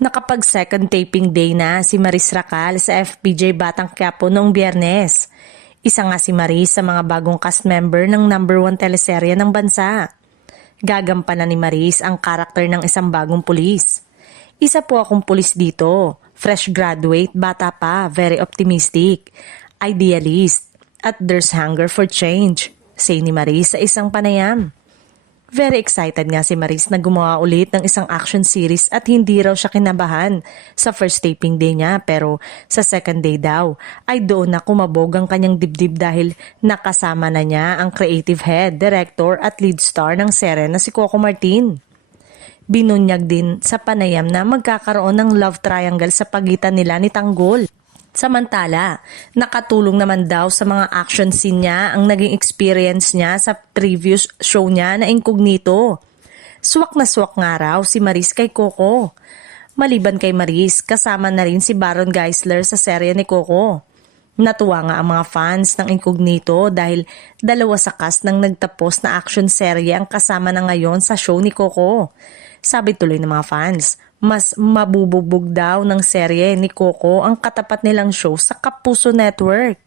Nakapag second taping day na si Maris Racal sa FPJ Batang Quiapo noong Biyernes. Isa nga si Maris sa mga bagong cast member ng #1 teleserye ng bansa. Gagampanan ni Maris ang karakter ng isang bagong pulis. Isa po akong pulis dito, fresh graduate, bata pa, very optimistic, idealist, at there's hunger for change, say ni Maris sa isang panayam. Very excited nga si Maris na gumawa ulit ng isang action series at hindi raw siya kinabahan sa first taping day niya, pero sa second day daw ay doon na kumabog ang kanyang dibdib dahil nakasama na niya ang creative head, director at lead star ng serye na si Coco Martin. Binunyag din sa panayam na magkakaroon ng love triangle sa pagitan nila ni Tanggol. Samantala, nakatulong naman daw sa mga action scene niya ang naging experience niya sa previous show niya na Incognito. Swak na swak nga raw si Maris kay Coco. Maliban kay Maris, kasama na rin si Baron Geisler sa serye ni Coco. Natuwa nga ang mga fans ng Incognito dahil dalawa sa cast ng nagtapos na action serye ang kasama na ngayon sa show ni Coco. Sabi tuloy ng mga fans, mas mabubugbog daw ng serye ni Coco ang katapat nilang show sa Kapuso Network.